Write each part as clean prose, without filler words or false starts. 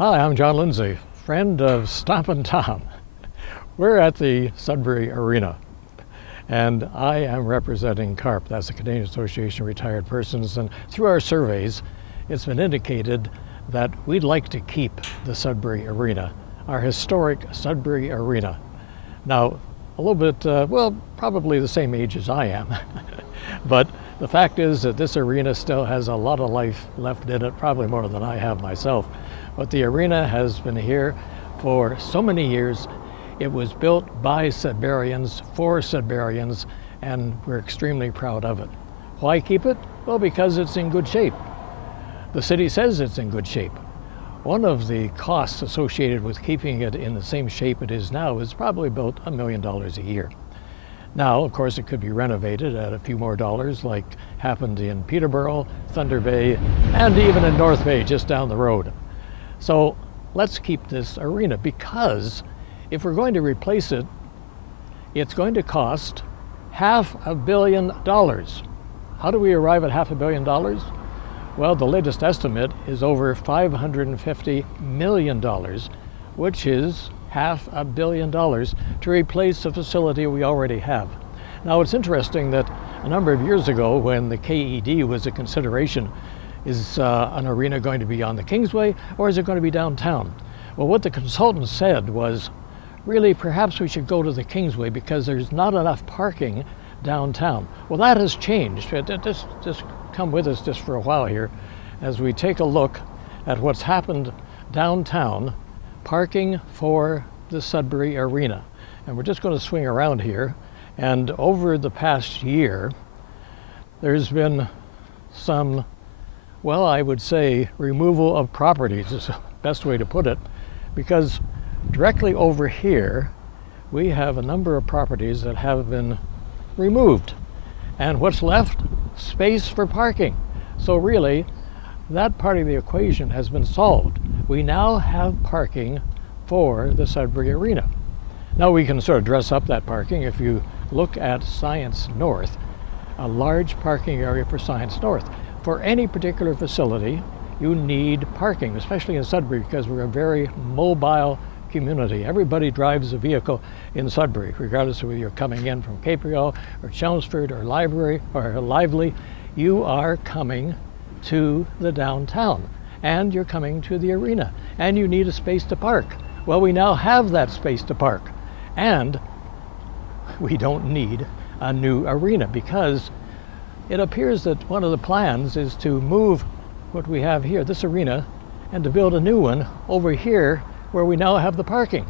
Hi, I'm John Lindsay, friend of Stompin' Tom. We're at the Sudbury Arena, and I am representing CARP, that's the Canadian Association of Retired Persons, and through our surveys, it's been indicated that we'd like to keep the Sudbury Arena, our historic Sudbury Arena. Now, a little bit, well, probably the same age as I am, but the fact is that this arena still has a lot of life left in it, probably more than I have myself. But the arena has been here for so many years. It was built by Sudburyans, for Sudburyans, and we're extremely proud of it. Why keep it? Well, because it's in good shape. The city says it's in good shape. One of the costs associated with keeping it in the same shape it is now is probably about $1 million a year. Now, of course, it could be renovated at a few more dollars, like happened in Peterborough, Thunder Bay, and even in North Bay, just down the road. So let's keep this arena, because if we're going to replace it, it's going to cost $500 million. How do we arrive at $500 million? Well, the latest estimate is over $550 million, which is $500 million to replace a facility we already have. Now, it's interesting that a number of years ago, when the KED was a consideration, is an arena going to be on the Kingsway, or is it going to be downtown? Well, what the consultant said was, really, perhaps we should go to the Kingsway because there's not enough parking downtown. Well, that has changed. Just come with us just for a while here as we take a look at what's happened downtown, parking for the Sudbury Arena. And we're just going to swing around here. And over the past year, there's been some, well, I would say removal of properties is the best way to put it, because directly over here, we have a number of properties that have been removed. And what's left? Space for parking. So really, that part of the equation has been solved. We now have parking for the Sudbury Arena. Now we can sort of dress up that parking. If you look at Science North, a large parking area for Science North. For any particular facility, you need parking, especially in Sudbury, because we're a very mobile community. Everybody drives a vehicle in Sudbury, regardless of whether you're coming in from Capreo or Chelmsford or Library or Lively. You are coming to the downtown, and you're coming to the arena, and you need a space to park. Well, we now have that space to park, and we don't need a new arena, because it appears that one of the plans is to move what we have here, this arena, and to build a new one over here where we now have the parking.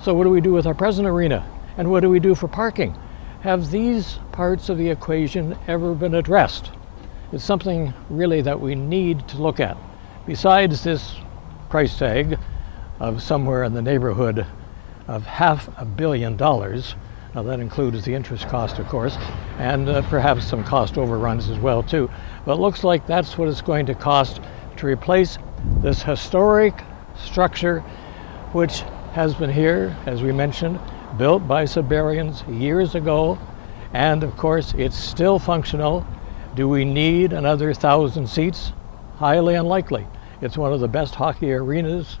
So what do we do with our present arena? And what do we do for parking? Have these parts of the equation ever been addressed? It's something really that we need to look at. Besides this price tag of somewhere in the neighborhood of $500 million, now that includes the interest cost, of course, and perhaps some cost overruns as well too. But it looks like that's what it's going to cost to replace this historic structure, which has been here, as we mentioned, built by Sudburyans years ago, and of course it's still functional. Do we need another 1,000 seats? Highly unlikely. It's one of the best hockey arenas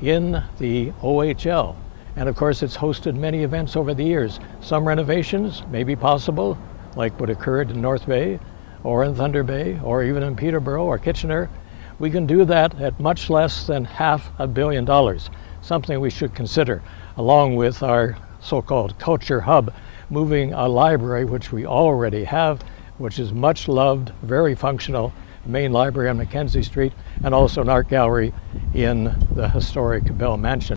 in the OHL. And of course, it's hosted many events over the years. Some renovations may be possible, like what occurred in North Bay, or in Thunder Bay, or even in Peterborough or Kitchener. We can do that at much less than $500 million, something we should consider, along with our so-called culture hub, moving a library, which we already have, which is much loved, very functional, main library on Mackenzie Street, and also an art gallery in the historic Bell Mansion.